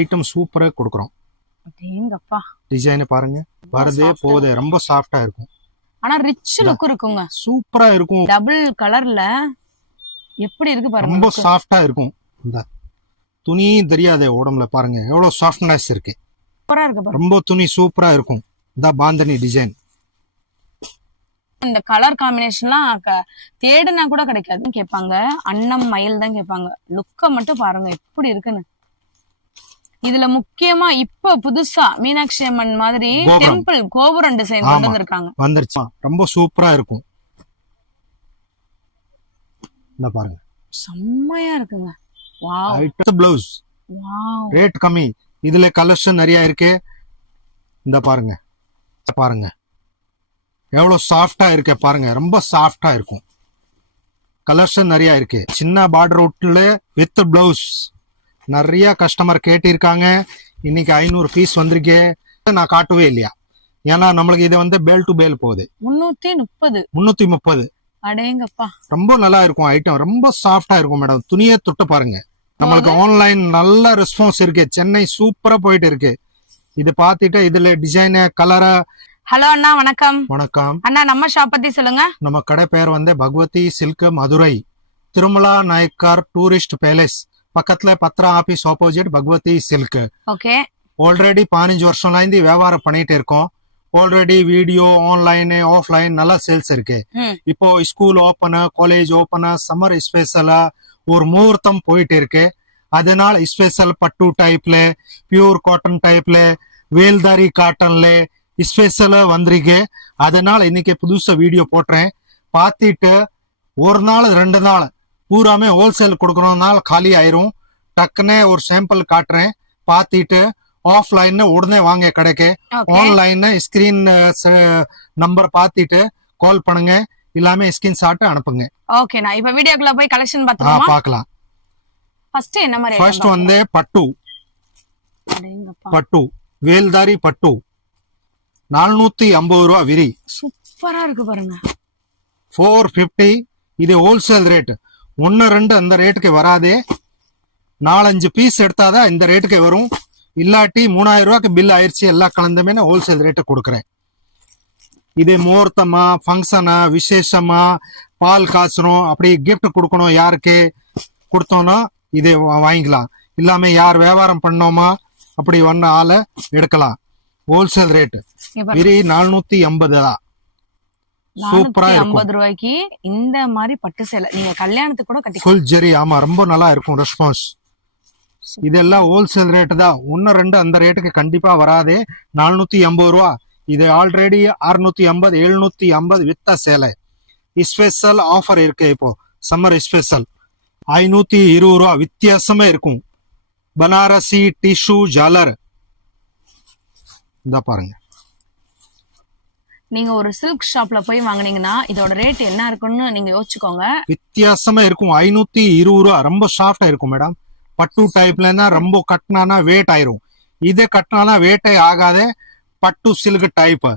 Item சூப்பரா கொடுக்குறோம். அடேங்கப்பா டிசைன் பாருங்க, வரதே போதே ரொம்ப சாஃப்டா இருக்கும். ஆனா ரிச் லுக் இருக்குங்க, சூப்பரா இருக்கும். டபுள் கலர்ல எப்படி இருக்கு பாருங்க, ரொம்ப சாஃப்டா இருக்கும். இந்த துணி தெரியாதே உடம்புல பாருங்க எவ்வளவு சாஃப்ட்னஸ் இருக்கு. சூப்பரா இருக்கு பாருங்க, ரொம்ப துணி சூப்பரா இருக்கும். இந்த பாந்தனி டிசைன், இந்த கலர் காம்பினேஷன்லாம் தேடுனா கூட கிடைக்காதுன்னு கேட்பாங்க. அன்னம் மயில் தான் கேட்பாங்க. லுக்க மட்டும் பாருங்க எப்படி இருக்குன்னு. இதுல முக்கியமா இப்ப புதுசா மீனாட்சி அம்மன் மாதிரி டெம்பிள் கோபுரம் டிசைன் கொண்டு வந்திருக்காங்க. வந்துருச்சா, ரொம்ப சூப்பரா இருக்கும். இந்த பாருங்க செம்மையா இருக்குங்க. Wow, item blouse wow, rate கம்மி. இதுல கலெக்ஷன் நிறைய இருக்கு. இந்த பாருங்க பாருங்க எவ்வளவு சாஃப்டா இருக்கு பாருங்க, ரொம்ப சாஃப்டா இருக்கும். கலெக்ஷன் நிறைய இருக்கு. சின்ன பார்டர் விட்டுல வித் பிளவுஸ் நிறைய கஸ்டமர் கேட்டிருக்காங்க. இன்னைக்கு 500 பீஸ் வந்திருக்கே, நான் காட்டவே இல்லையா. ஏன்னா நம்மளுக்கு இது வந்து பேல் டு பேல் போகுது. 330. அடேங்கப்பா, ரொம்ப நல்லா இருக்கும். ஐட்டம் ரொம்ப சாஃப்டா இருக்கும் மேடம். துணியை தொட்டு பாருங்க. நம்மளுக்கு ஆன்லைன் நல்ல ரெஸ்பான்ஸ் இருக்கு. சென்னை சூப்பரா போயிட்டு இருக்கு. இது பாத்துட்டு இதுல டிசைன் கலரா. ஹலோ அண்ணா, வணக்கம். வணக்கம் அண்ணா, நம்ம ஷாப் பத்தி சொல்லுங்க. நம்ம கடை பேர் வந்து Bhagavathi silk, Madurai, Thirumala Nayakkar tourist palace பக்கத்துல பத்ரா office opposite Bhagavathi silk. Okay, already 15 வருஷம்ல இருந்து வியாபாரம் பண்ணிட்டு இருக்கோம். ஆல்ரெடி வீடியோ ஆன்லைன் ஆஃப்லைன் நல்லா சேல்ஸ் இருக்கு. இப்போ school open, college open, summer ஸ்பெஷலா ஒரு முகூர்த்தம் போயிட்டு இருக்கு. அதனால ஸ்பெஷல் பட்டு டைப்ல, பியூர் காட்டன் டைப்ல, வேல்தாரி காட்டன்ல ஸ்பெஷலா வந்திருக்கு. அதனால இன்னைக்கு புதுசா வீடியோ போடுறேன். பார்த்துட்டு ஒரு நாள் 2 நாள் பூராமே ஹோல்சேல் கொடுக்கணும்னால காலி ஆயிரும். டக்குன்னு ஒரு சாம்பிள் காட்டுறேன். பார்த்துட்டு ஆஃப்லைன் உடனே வாங்க கடைக்கு. ஆன்லைன் ஸ்கிரீன் நம்பர் பார்த்துட்டு கால் பண்ணுங்க, இல்லாம ஸ்கிரீன் ஷாட் அனுப்புங்க. ஓகே, நான் இப்ப வீடியோக்குள்ள போய் கலெக்ஷன் பார்த்தோமா பார்க்கலாம். ஃபர்ஸ்ட் என்ன மாதிரி? ஃபர்ஸ்ட் வந்து பட்டு. பட்டு வேல்தாரி பட்டு 450 ரூபா விரி. சூப்பரா இருக்கு பாருங்க. 450. இது ஹோல்சேல் ரேட். 1 2 அந்த ரேட்டுக்கு வராதே. 4-5 பீஸ் எடுத்தாதான் இந்த ரேட்டுக்கு வரும். இல்லாட்டி 3000 ரூபாய்க்கு பில் ஆயிடுச்சு. எல்லா கலந்துமே ஹோல்சேல் ரேட்டு கொடுக்குறேன். இது முகூர்த்தமா, ஃபங்க்ஷனா, விசேஷமா, பால் காய்ச்சணும், அப்படி கிஃப்ட் கொடுக்கணும், யாருக்கு கொடுத்தோம்னா இது வாங்கிக்கலாம். இல்லாம யார் வியாபாரம் பண்ணோமா அப்படி ஒன்னு ஆளை எடுக்கலாம். ஹோல்சேல் ரேட் விரி 450 தான். சூப்பரா இருக்கும். 450 ரூபாய்க்கு இந்த மாதிரி பட்டு சேலை நீங்க கல்யாணத்துக்கு கூட கட்டி ஃபுல் ஜெரி. ஆமா, ரொம்ப நல்லா இருக்கும் ரெஸ்பான்ஸ். இதெல்லாம் ஹோல்சேல் ரேட் தான். 1 2 அந்த ரேட்டுக்கு கண்டிப்பா வராதே. 450 ரூபா. இது ஆல்ரெடி 650 750 வித்த சேலை. ஸ்பெஷல் ஆஃபர் இருக்கு இப்போ சம்மர் ஸ்பெஷல் 520 ரூபா. வித்தியாசமா இருக்கும். பனாரசி டிஷ்யூ ஜாலர். இந்த பாருங்க, நீங்க ஒரு சில்க் ஷாப்ல போய் வாங்குனீங்கன்னா இதோட ரேட் என்ன இருக்குன்னு நீங்க யோசிச்சுக்கோங்க. வித்தியாசமா இருக்கும். 520 ரூபா. ரொம்ப சாஃப்டா இருக்கும் மேடம். பட்டு டைப்லன்னா ரொம்ப கட்டினானா வெயிட் ஆயிரும். இதே கட்டினானா வெயிட்டே ஆகாதே. பட்டு சில்க் டைப்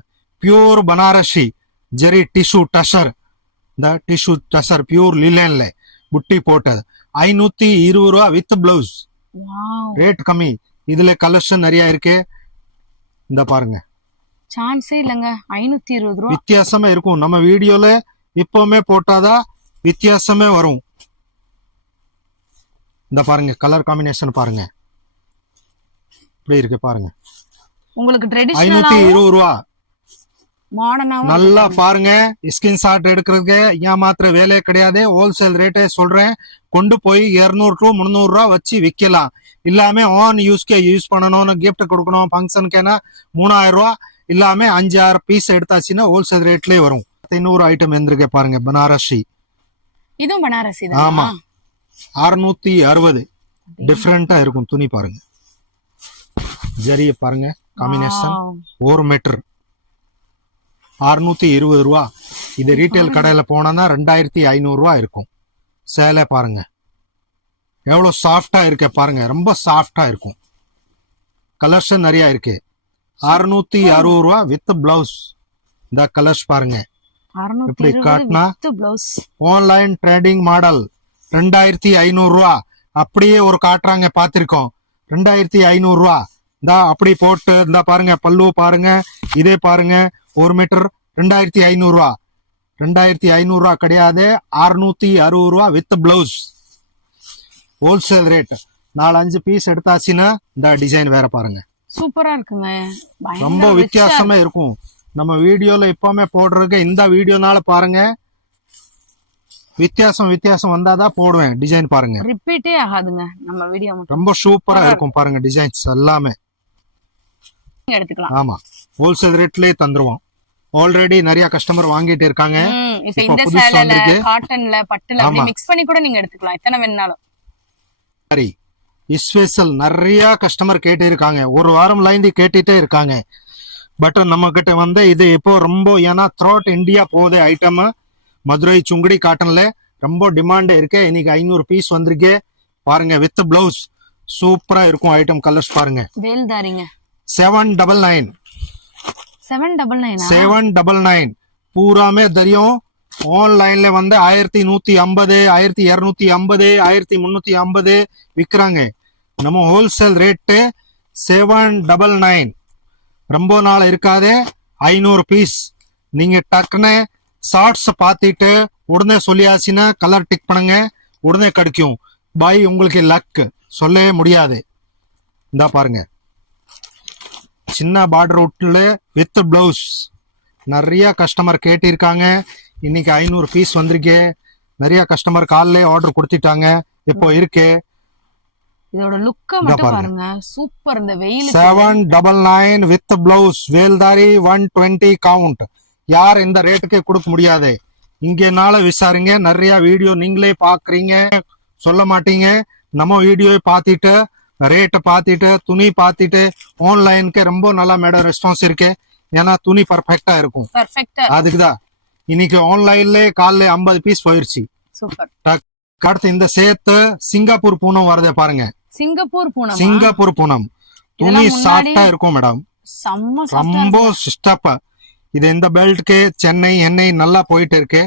பியூர் பனாரசி ஜெரி டிஷ்யூ டசர். இந்த டிஷ்யூ டசர் பியூர் லிலன்ல புட்டி போட்டது. 520 ரூபா வித் பிளவுஸ். ரேட் கம்மி. இதுல கலெக்ஷன் நிறைய இருக்கு. இந்த பாருங்க, சான்ஸே இல்லங்க. 520 ரூபா. வித்தியாசமா இருக்கும். நம்ம வீடியோல இப்பவுமே போட்டாதான் வித்தியாசமே வரும். இந்த பாருங்க, கலர் காம்பினேஷன் பாருங்க இப்படி இருக்கு பாருங்க. உங்களுக்கு ட்ரெடிஷனலா 520 ரூபா. மாடர்னா நல்லா பாருங்க. ஸ்கிரீன் ஷாட் எடுக்கிறதுக்கு ஏமாத்திர வேலையே கிடையாது. ஹோல்சேல் ரேட்டே சொல்றேன். கொண்டு போய் 200 to 300 ரூபா வச்சு விற்கலாம். இல்லாம ஆன் யூஸ்கே யூஸ் பண்ணணும்னு கிஃப்ட் கொடுக்கணும் ஃபங்க்ஷனுக்குன்னா 3000 ரூபா. இல்லாம 5-6 பீஸ் எடுத்தாச்சுன்னா ஹோல்சேல் ரேட்லயே வரும். 500 ஐட்டம் எந்திருக்க பாருங்க. பனாரசி. இதுவும் பனாரசி தான். ஆமா, 660. டிஃபரெண்டா இருக்கும். துணி பாருங்க, ஜரிய பாருங்க, காம்பினேஷன் 1 மீட்டர் 620 ரூபா. இது ரீட்டைல் கடையில போனா 2500 ரூபா இருக்கும். சேலை பாருங்க எவ்வளவு சாஃப்டா இருக்க பாருங்க. ரொம்ப சாஃப்டா இருக்கும். கலர்ஷன் நிறைய இருக்கு. 660 ரூபா வித் பிளவுஸ். இந்த கலர்ஸ் பாருங்க இப்படி காட்டினா. ஆன்லைன் ட்ரேடிங் மாடல் 2500 ரூபா. அப்படியே ஒரு காட்டுறாங்க பாத்திருக்கோம். 2500 ரூபா. இந்த அப்படி போட்டு இந்த பாருங்க, பல்லு பாருங்க, இதே பாருங்க, 1 மீட்டர் 2500 ரூபா. 2500 ரூபா கிடையாது, 660 ரூபா with blouse. Wholesale rate. 4-5 piece எடுத்தாச்சுன்னா இந்த டிசைன் வேற பாருங்க, சூப்பரா இருக்குங்க. ரொம்ப வித்தியாசமா இருக்கும். நம்ம வீடியோல எப்பவுமே போடுறதுக்கு இந்த வீடியோனால பாருங்க, வித்தியாசம் வந்தாதான் போடுவேன். டிசைன் பாருங்க, ரிப்பீட்டே ஆகாதுங்க நம்ம வீடியோ மட்டும். ரொம்ப சூப்பரா இருக்கும் பாருங்க டிசைன்ஸ் எல்லாமே. எடுத்துக்கலாம். ஆமா, ஹோல்சேல் ரேட்லயே தந்துருவோம். ஆல்ரெடி நிறைய கஸ்டமர் வாங்கிட்டு இருக்காங்க. இப்ப இப்போ இந்த புதுசா சேலைல வந்திருக்கு. காட்டன்ல பட்டுல அப்படி ஆமா. மிக்ஸ் பண்ணி கூட நீங்க எடுத்துக்கலாம், எத்தனை வேணாலும். சரி, ஸ்பெஷல் நிறைய கஸ்டமர் கேட்டு இருக்காங்க, ஒரு வாரம்ல இருந்து கேட்டுட்டே இருக்காங்க. பட் நம்ம கிட்ட வந்து இது இப்போ ரொம்ப, ஏன்னா த்ரோட் இந்தியா போகுது ஐட்டம். மதுரை சுங்குடி காட்டன்ல ரொம்ப டிமாண்ட் இருக்கு. இன்னைக்கு 500 பீஸ் வந்திருக்கு பாருங்க, வித் பிளவுஸ். சூப்பரா இருக்கும் ஐட்டம். கலர்ஸ் பாருங்க, வேல்தாரிங்க. 799 799 பூராமே தெரியும். ஆன்லைன்ல வந்து 1150, 1250, 1350 விற்கிறாங்க. நம்ம ஹோல்சேல் ரேட்டு 799. ரொம்ப நாள் இருக்காது, 500 பீஸ். நீங்க டக்குன்னு ஷார்ட்ஸ் பார்த்துட்டு உடனே சொல்லியாச்சுன்னா கலர் டிக் பண்ணுங்க, உடனே கிடைக்கும். பாய், உங்களுக்கு லக் சொல்லவே முடியாது. இந்த பாருங்க, சின்ன பார்டர் விட்டுல வித் பிளவுஸ். நிறைய கஸ்டமர் கேட்டிருக்காங்க. இன்னைக்கு 500 பீஸ் வந்திருக்கு. நிறைய கஸ்டமர் காலையில ஆர்டர் கொடுத்துட்டாங்க, இப்போ இருக்கு. இதோட லுக்க மட்டும் பாருங்க, சூப்பர். இந்த வெயில் 799 வித் பிளவுஸ். வேல்தாரி 120 கவுண்ட். யார் இந்த ரேட்டுக்கு கொடுக்க முடியாது. இங்கனால விசாரிங்க. நிறைய வீடியோ நீங்களே பாக்குறீங்க, சொல்ல மாட்டீங்க. நம்ம வீடியோ பார்த்துட்டு, ரேட் பார்த்துட்டு, துணி பார்த்துட்டு, ஆன்லைனுக்கு ரொம்ப நல்லா மேடம் ரெஸ்பான்ஸ் இருக்கு. ஏன்னா துணி பர்ஃபெக்டா இருக்கும். அதுக்குதான் இன்னைக்கு ஆன்லைன்ல காலைல 50 பீஸ் போயிருச்சு. சூப்பர். அடுத்து இந்த சேர்த்து சிங்கப்பூர் பூனம் வரதே பாருங்க. சிங்கப்பூர் பூனம் துணி சாஃப்டா இருக்கும் மேடம், ரொம்ப ஸ்டப்பா. இது இந்த பெல்ட்க்கு சென்னை எண்ணெய் நல்லா போயிட்டு இருக்கு.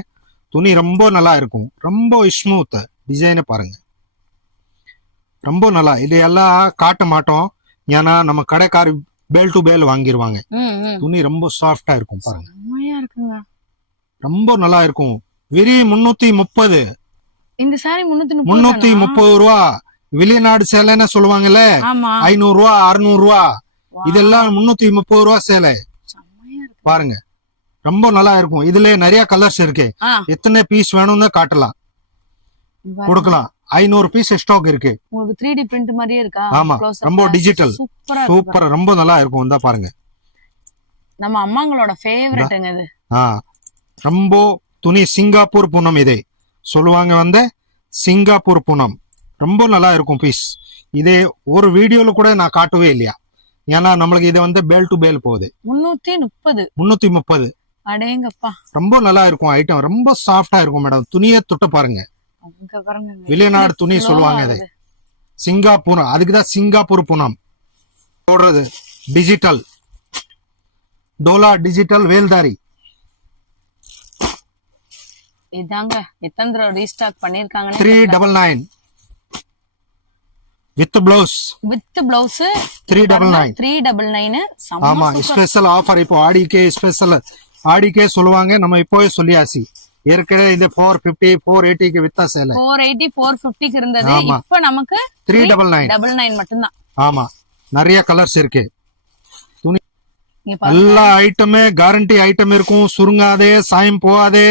துணி ரொம்ப நல்லா இருக்கும், ரொம்ப ஸ்மூத். டிசைன் பாருங்க, ரொம்ப நல்லா. இது எல்லாம் காட்ட மாட்டோம், ஏன்னா நம்ம கடைக்கார பேல் டு பேல் வாங்கிடுவாங்க. துணி ரொம்ப சாஃப்டா இருக்கும் பாருங்க, ரொம்ப நல்லா இருக்கும். வெறி 330. இந்த சாரி 330 ரூபா. வெளிநாடு சேலைன்னு சொல்லுவாங்கல்ல, 500 ரூபா 600 ரூபா. இதெல்லாம் 330 ரூபா சேலை பாருங்க, ரொம்ப நல்லா இருக்கும். இதுல நிறைய கலர்ஸ் இருக்கு, எத்தனை பீஸ் வேணும்னு காட்டலாம், கொடுக்கலாம். 500 பீஸ் ஸ்டாக் இருக்கு. 3D பிரிண்ட் மாதிரியே இருக்கா? ஆமா, ரொம்ப டிஜிட்டல், சூப்பர், ரொம்ப நல்லா இருக்கும். இந்த பாருங்க, நம்ம அம்மாங்களோட ஃபேவரட்ங்க இது. ரொம்ப துணி சிங்கப்பூர் பூனம் இதே சொல்லுவாங்க, வந்து சிங்கப்பூர் பூனம். ரொம்ப நல்லா இருக்கும் பீஸ். இதே ஒரு வீடியோல கூட நான் காட்டவே இல்லையா, ஏன்னா நம்மளுக்கு இது வந்து பேல் டு பேல் போகுது. 330. அடேங்கப்பா, ரொம்ப நல்லா இருக்கும் ஐட்டம், ரொம்ப சாஃப்டா இருக்கும் மேடம். துணியை தொட்டு பாருங்க, வெளிநாடு துணி சொல்லுவாங்க இது. சிங்கப்பூர், அதுக்குதான் சிங்கப்பூர் பூனம் போடுறது. டிஜிட்டல் டோலா, டிஜிட்டல் வேல்தாரி. இதாங்க எத்தனை தடவை ரீஸ்டாக் பண்ணிருக்காங்க. 399 வித் பிளவுஸ். 399. ஆமா, ஸ்பெஷல் ஆஃபர். இப்போ ஆடிக்கே சொல்லுவாங்க, நம்ம இப்போவே சொல்லியாச்சு. ஏற்கனவே இந்த 450 480 வித்தா சேலை 480 450 இருந்தது. இப்போ நமக்கு 399 மட்டும்தான். ஆமா, நிறைய கலர்ஸ் இருக்கு. துணி எல்லா ஐட்டமே கேரண்டி ஐட்டம் இருக்கும், சுருங்காதே, சாயம் போகாதே.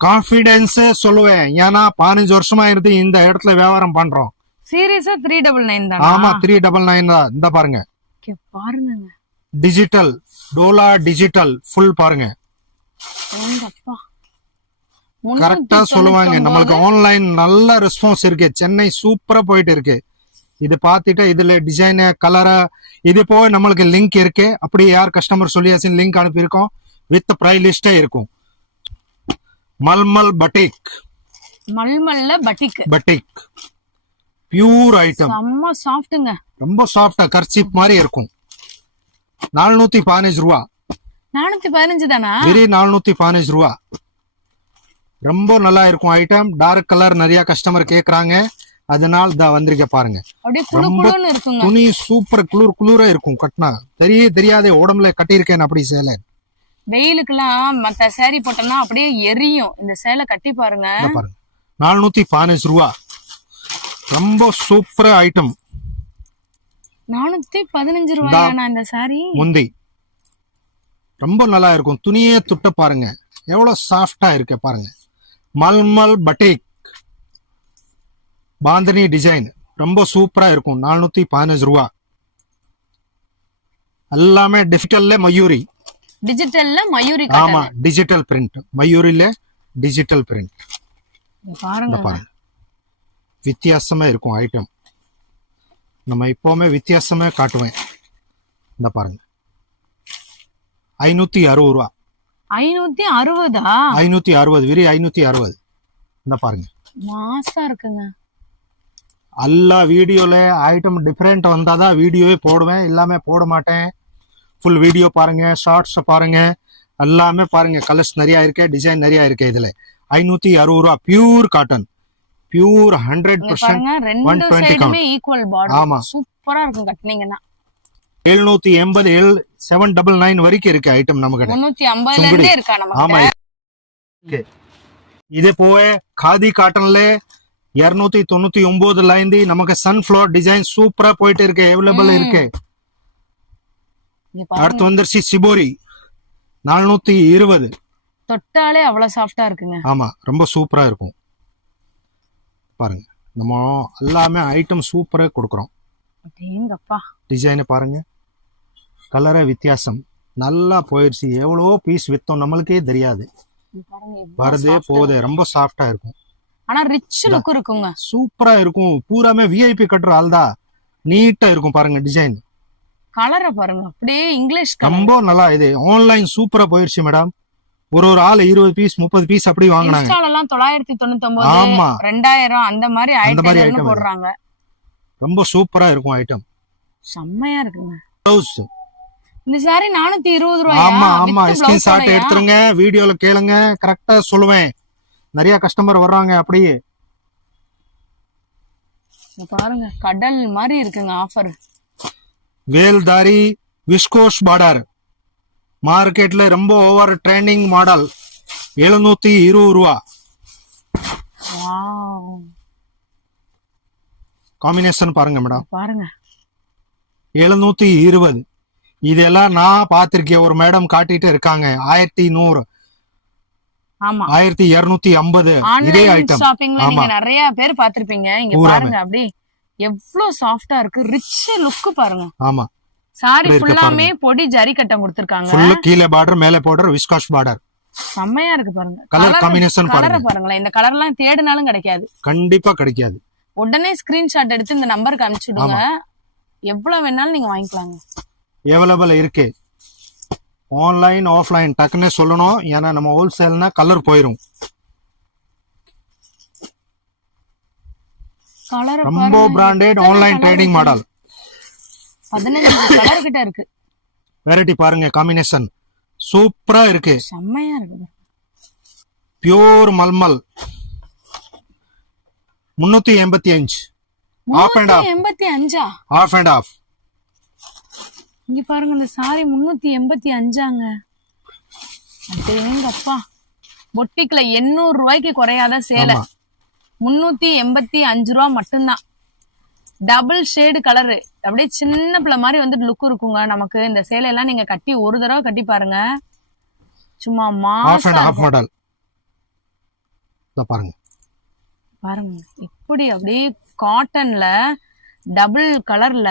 கான்பிடன்ஸ் சொல்லுவேன், ஏன்னா 15 வருஷமா இருந்து இந்த இடத்துல வியாபாரம் பண்றோம். சீரியஸா 399 தான். ஆமா, 399 தான். இந்த பாருங்க, டிஜிட்டல் டோலா, டிஜிட்டல் ஃபுல் பாருங்க. கரெக்டா சொல்லுவாங்க. நம்மளுக்கு ஆன்லைன் நல்ல ரெஸ்பான்ஸ் இருக்கு, சென்னை சூப்பரா போயிட்டு இருக்கு. இது பார்த்துட்டு இதுல டிசைன் கலர் இது போய் நம்மளுக்கு லிங்க் இருக்கு. அப்படி யார் கஸ்டமர் சொல்லியாச்சு லிங்க் அனுப்பியிருக்கோம், வித் பிரைஸ் லிஸ்டே இருக்கும். மல்மல் பட்டிக், பட்டிக் பியூர் ஐட்டம், செம்ம சாஃப்ட்ங்க, ரொம்ப சாஃப்டா கர்ச்சீப் மாதிரி இருக்கும். 415 ரூபா. 415 தானா? வெரி 415 ரூபா. ரொம்ப நல்லா இருக்கும் ஐட்டம். டார்க் கலர் நிறைய கஸ்டமர் கேக்குறாங்க, அதனால தான் வந்திருக்க பாருங்க. அப்படியே குளு குளுன்னு இருக்குங்க. துணி சூப்பர் குளிரா இருக்கும். கட்டினா தெரியாதே உடம்புல கட்டியிருக்கேன் அப்படி சேலை. வெயிலுக்குலாம் மத்த சேரீ போட்டோம்னா அப்படியே எரியும். இந்த சேலை கட்டி பாருங்க. பாருங்க 415 ரூபா. ரொம்ப சூப்பர் ஐட்டம். 415 ரூபாயா இந்த சாரி? முந்தி ரொம்ப நல்லா இருக்கும். துணியே துட்ட பாருங்க எவ்வளவு சாஃப்டா இருக்கு பாருங்க. மல்மல் பட்டிக் பாந்தனி டிசைன் ரொம்ப சூப்பரா இருக்கும். 415 ரூபா. எல்லாமே டிஜிட்டல்ல மயூரி. டிஜிட்டல்ல மயூரி ஆமா டிஜிட்டல் பிரிண்ட். மயூரில டிஜிட்டல் பிரிண்ட் பாருங்க. வித்தியாசமா இருக்கும் ஐட்டம். நம்ம இப்பவுமே வித்தியாசமா காட்டுவேன். இந்த பாருங்க 560 ரூபா. 560? 560 வெறும் 560. இந்த பாருங்க மாசா இருக்குங்க. எல்லா வீடியோல ஐட்டம் டிஃபரெண்ட் வந்தாதான் வீடியோவே போடுவேன். எல்லாமே போட மாட்டேன். ஃபுல் வீடியோ பாருங்க, ஷார்ட்ஸ் பாருங்க, எல்லாமே பாருங்க. கலர்ஸ் நிறைய இருக்கு, டிசைன் நிறைய இருக்கு. இதுல 560 ரூபா. Pure cotton, pure 100%. ரெண்டு சைடுமே ஈக்குவல் பார்டர். ஆமா சூப்பரா இருக்கும் கட்டினீங்கன்னா. 780 799 வரைக்கும் இருக்கு ஐட்டம் நம்ம கிட்ட. 350ல இருந்தே இருக்கா நமக்கு. ஆமா இதே போய் காதி காட்டன்ல 299ல இருந்து நமக்கு சன்ஃபிளவர் டிசைன் சூப்பரா போயிட்டு இருக்கு, அவைலபிள் இருக்கு. அடுத்து வந்துருச்சு சிபோரி 420. தொட்டாலே அவ்வளவு சாஃப்டா இருக்குங்க. ஆமா ரொம்ப சூப்பரா இருக்கும். பாருங்க நம்ம எல்லாமே ஐட்டம் சூப்பரா கொடுக்குறோம். அடேங்கப்பா டிசைன் பாருங்க, கலரே வித்தியாசம் நல்லா போயிடுச்சு. எவ்வளோ பீஸ் வித்தோம் நம்மளுக்கே தெரியாது. வரதே போதே ரொம்ப சாஃப்டா இருக்கும். ஆனா ரிச் லுக் இருக்குங்க, சூப்பரா இருக்கும். பூராமே விஐபி கட்டுற ஆள்தான் நீட்டா இருக்கும். பாருங்க டிசைன், கலரை பாருங்க அப்படியே இங்கிலீஷ் கலர். ரொம்ப நல்லா. இது ஆன்லைன் சூப்பரா போயிடுச்சு மேடம். ஒரு ஆள் 20 பீஸ் 30 பீஸ் அப்படி வாங்கினாங்க. இன்ஸ்டாலலாம் 999 ஆமா 2000 அந்த மாதிரி ஐட்டம் போடுறாங்க. ரொம்ப சூப்பரா இருக்கும் ஐட்டம். செம்மையா இருக்குங்க. ப்ளவுஸ் இந்த சாரி 420 ரூபாயா? ஆமா ஆமா ஸ்கிரீன்ஷாட் எடுத்துருங்க, வீடியோல கேளுங்க, கரெக்டா சொல்லுவேன். நிறைய கஸ்டமர் வர்றாங்க அப்படியே. பாருங்க கடல் மாதிரி இருக்குங்க ஆஃபர். வேல்தாரி விஸ்கோஸ் பார்டர் மார்க்கெட்ல ரொம்ப ஓவர் ட்ரெண்டிங் மாடல் 720 ரூபா. காம்பினேஷன் பாருங்க மேடம், பாருங்க 720. இதெல்லாம் நான் பாத்திருக்கேன். ஒரு மேடம் காட்டிட்டு இருக்காங்க 1100, ஆமா 1250. இதே ஐட்டம் ஷாப்பிங்ல நீங்க நிறைய பேர் பாத்திருப்பீங்க. இங்க பாருங்க அப்படி எவ்வளவு சாஃப்டா இருக்கு, ரிச் லுக் பாருங்க. ஆமா சாரி ஃபுல்லாமே பொடி ஜரி கட்டம் கொடுத்திருக்காங்க. ஃபுல்லா கீழ பார்டர் மேல பார்டர் விஸ்காஸ் பார்டர். செம்மையா இருக்கு பாருங்க. கலர் காம்பினேஷன் பாருங்க. பாருங்களேன், இந்த கலர்லாம் தேடினாலும் கிடைக்காது, கண்டிப்பா கிடைக்காது. உடனே ஸ்கிரீன்ஷாட் எடுத்து இந்த நம்பருக்கு அனுப்பிச்சுடுங்க. எவ்வளவு வேணாலும் நீங்க வாங்கிக்கலாங்க, அவைலபிள் இருக்கு. ஆன்லைன் ஆஃப்லைன் டக்குன்னு சொல்லணும், ஏன்னா நம்ம ஹோல்சேல்னா கலர் போயிரும். ரொம்ப branded online trading model. 15 colour கிட்ட இருக்கு. வெரைட்டி பாருங்க, காம்பினேஷன் சூப்பரா இருக்கு, செம்மையா இருக்கு. Pure malmal 385. Off and off. 385 off and off. இங்க பாருங்க இந்த சாரி 385ங்க. அடேங்கப்பா, பொட்டிக்ல 800 ரூபாய்க்கு குறையாத சேலை 385 ரூபா மட்டும்தான். டபுள் ஷேடு கலரு, அப்படியே சின்ன பிள்ளை மாதிரி வந்து லுக் இருக்குங்க நமக்கு. இந்த சேலை எல்லாம் நீங்க கட்டி ஒரு தடவை கட்டி பாருங்க, சும்மா மாடல் பாருங்க. பாருங்க எப்படி அப்படியே காட்டன்ல டபுள் கலர்ல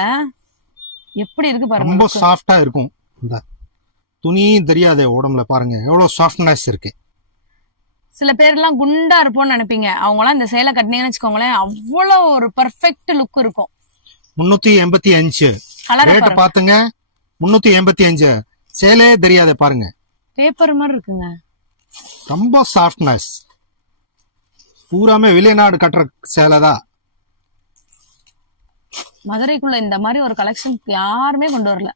எப்படி இருக்கு பாருங்க. ரொம்ப சாஃப்டா இருக்கும். இந்த துணி தெரியாதே உடம்புல பாருங்க எவ்வளவு சாஃப்ட்னஸ் இருக்கு. சில பேர் எல்லாம் குண்டா இருப்போம்னு நினைப்பீங்க, அவங்க எல்லாம் இந்த சேலை கட்டினீங்கன்னு வச்சுக்கோங்களேன், அவ்வளவு ஒரு பெர்ஃபெக்ட் லுக் இருக்கும். 385 ரேட் பாத்துங்க. 385 சேலே தெரியாதே பாருங்க, பேப்பர் மாதிரி இருக்குங்க. ரொம்ப சாஃப்ட்னஸ், பூராமே வெளிநாடு கட்டுற சேலை தான். மதுரைக்குள்ள இந்த மாதிரி ஒரு கலெக்ஷன் யாருமே கொண்டு வரல.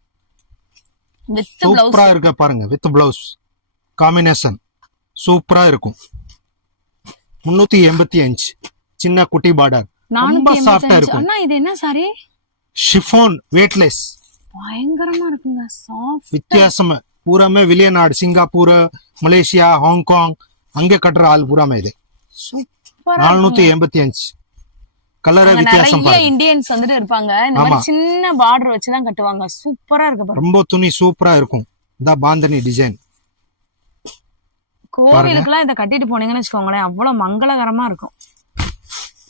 சூப்பரா இருக்க பாருங்க, வித் பிளவுஸ் காம்பினேஷன் சூப்பரா இருக்கும். 385 சின்ன குட்டி பார்டர் நானூத்தி soft ஆ எண்பத்தஞ்சு. இருக்கும். அண்ணா இது என்ன சாரி? ஷிஃபான் வெயிட்லெஸ் பயங்கரமா இருக்குங்க, சாஃப்ட். வித்தியாசமா பூராமே வெளிநாடு சிங்கப்பூர் மலேசியா ஹாங்காங் அங்கே கட்டுற ஆள் பூராமே இது சூப்பரா 485 கலரே வித்தியாசம் நிறைய பாருங்க. இந்தியன்ஸ் வந்துட்டு இருப்பாங்க, இந்த மாதிரி ஆமா. சின்ன பார்டர் வச்சுதான் கட்டுவாங்க. சூப்பரா இருக்கு பாருங்க. ரொம்ப துணி சூப்பரா இருக்கும். இந்த பாந்தனி டிசைன் கோவிலுக்குலாம் இதை கட்டிட்டு போனீங்கன்னு வச்சுக்கோங்களேன், அவ்வளவு மங்களகரமா இருக்கும்.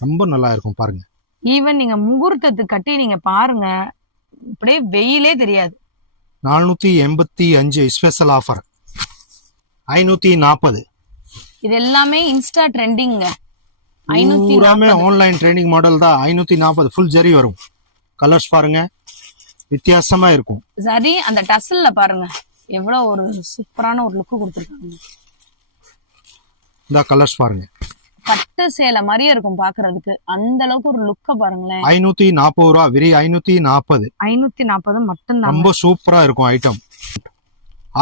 ரொம்ப நல்லா இருக்கும் பாருங்க. ஈவன் நீங்க முகூர்த்தத்துக்கு கட்டி நீங்க பாருங்க, அப்படியே வெயிலே தெரியாது. 485 ஸ்பெஷல் ஆஃபர் 540. இது எல்லாமே இன்ஸ்டா ட்ரெண்டிங்க. பூராமே ஆன்லைன் ட்ரெண்டிங் மாடல் தான். 540 ஃபுல் ஜரி வரும். கலர்ஸ் பாருங்க வித்தியாசமா இருக்கும். சரி, அந்த டசல்ல பாருங்க எவ்வளவு ஒரு சூப்பரான ஒரு லுக் கொடுத்துருக்காங்க. இந்த கலர்ஸ் பாருங்க பட்டு சேலை மாதிரியே இருக்கும் பாக்குறதுக்கு, அந்த அளவுக்கு ஒரு லுக்க பாருங்களேன். 540 ரூபா வெறி 540. 540 மட்டும்தான். ரொம்ப சூப்பரா இருக்கும் ஐட்டம்.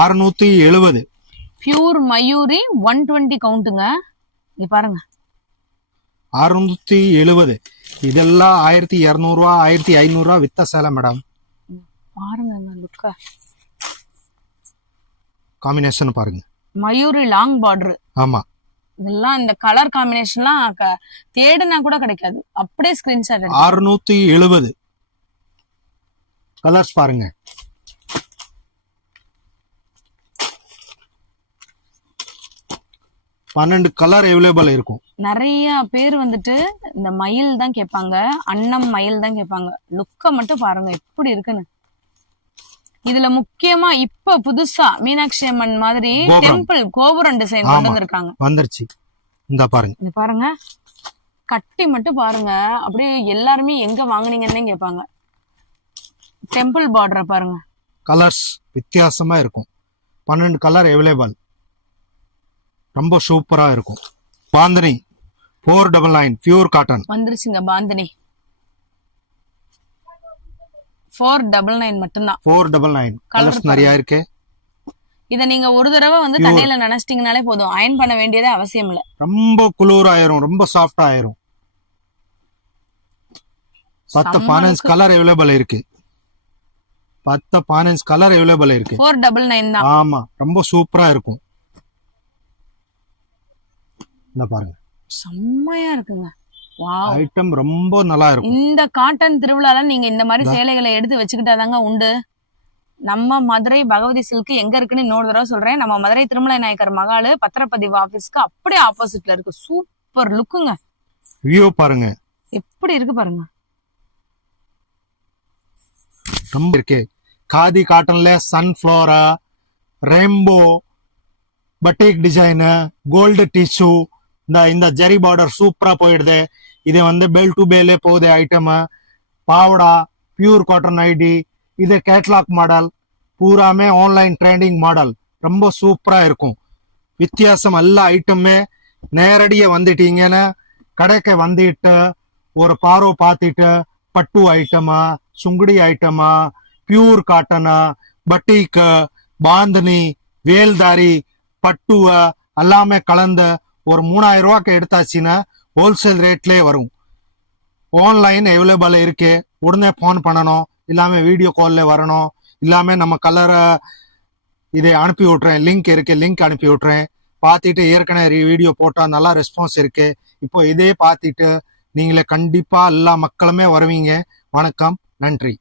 670 பியூர் மயூரி 120 கவுண்ட்டுங்க. இங்க பாருங்க 670. இதெல்லாம் 1200 ரூபா 1500 ரூபா வித்த சேலை மேடம். பாருங்க லுக்க, காம்பினேஷன் பாருங்க. Mayuri long border. ஆமா, இதெல்லாம் இந்த கலர் காம்பினேஷன்லாம் தேடுனா கூட கிடைக்காது. அப்படியே ஸ்கிரீன்ஷாட் 670 கலர்ஸ் பாருங்க. பன்னெண்டு கலர் அவைலபிள் இருக்கும். நிறைய பேர் வந்துட்டு இந்த மயில் தான் கேட்பாங்க, அன்னம் மயில் தான் கேட்பாங்க. லுக்க மட்டும் பாருங்க எப்படி இருக்குன்னு. இதுல முக்கியமா இப்ப புதுசா மீனாட்சி அம்மன் மாதிரி கோபுரம். டெம்பிள் கோபுரம் டிசைன் கொண்டு வந்திருக்காங்க. வந்துருச்சு. இந்த பாருங்க. இது பாருங்க, கட்டி மட்டும் பாருங்க, அப்படியே எல்லாருமே எங்க வாங்குனீங்கன்னு கேட்பாங்க. டெம்பிள் பார்டரை பாருங்க. கலர்ஸ் வித்தியாசமா இருக்கும். 12 கலர் அவைலபிள். ரொம்ப சூப்பரா இருக்கும். பாந்தனி 499 பியூர் காட்டன் வந்துருச்சுங்க. பாந்தினி 499 மட்டும்தான். 499 கலர்ஸ் நிறைய இருக்கு. இத நீங்க ஒரு தடவை வந்து தண்ணியில நனைச்சிட்டீங்கனாலே போதும், அயன் பண்ண வேண்டியதே அவசியம் இல்ல. ரொம்ப குளிர் ஆயிரும், ரொம்ப சாஃப்ட் ஆயிரும். 10-15 கலர் அவைலபிள் இருக்கு. 10-15 கலர் அவைலபிள் இருக்கு. 499 தான். ஆமா, ரொம்ப சூப்பரா இருக்கும். இந்த பாருங்க செம்மையா இருக்குங்க. வாவ், ஐட்டம் ரொம்ப நல்லா இருக்கும். இந்த காட்டன் திருவிழால நீங்க இந்த மாதிரி சேலைகளை எடுத்து வச்சுக்கிட்டாதாங்க உண்டு. நம்ம மதுரை பகவதி சில்க் எங்க இருக்குன்னு இன்னொரு தடவை சொல்றேன். நம்ம மதுரை திருமலை நாயக்கர் மகாலு பத்திரப்பதிவு ஆபீஸ்க்கு அப்படியே ஆப்போசிட்ல இருக்கு. சூப்பர் லுக்குங்க. வியூ பாருங்க எப்படி இருக்கு பாருங்க. ரொம்ப இருக்கு. காதி காட்டன்ல சன்ஃபிளவரா, rainbow, batik design, gold tissue, இந்த ஜெரி பார்டர் சூப்பரா போயிடுது. இது வந்து பெல் டு பேலே போகுது ஐட்டம். பாவடா பியூர் காட்டன் ஐடி. இது கேட்லாக் மாடல். பூராமே ஆன்லைன் ட்ரெண்டிங் மாடல். ரொம்ப சூப்பரா இருக்கும். வித்தியாசம் எல்லா ஐட்டமே நேரடியா வந்துட்டீங்கன்னா கடைக்கு வந்துட்டு ஒரு பார்வை பார்த்துட்டு பட்டு ஐட்டமா, சுங்குடி ஐட்டமா, பியூர் காட்டனா, பட்டிக், பாந்தனி, வேல்தாரி, பட்டுவ எல்லாமே கலந்து ஒரு 3000 ரூபாய்க்கு எடுத்தாச்சுன்னா ஹோல்சேல் ரேட்லயே வரும். ஆன்லைன் அவைலபிள் இருக்கு. உடனே போன் பண்ணணும், இல்லாம வீடியோ கால்ல வரணும், இல்லாம நம்ம கலரை இதை அனுப்பி விட்டுறேன். லிங்க் இருக்கு, லிங்க் அனுப்பி விட்டுறேன். பார்த்துட்டு ஏற்கனவே வீடியோ போட்டா நல்லா ரெஸ்பான்ஸ் இருக்கு. இப்போ இதே பார்த்துட்டு நீங்களே கண்டிப்பா எல்லா மக்களுமே வருவீங்க. வணக்கம், நன்றி.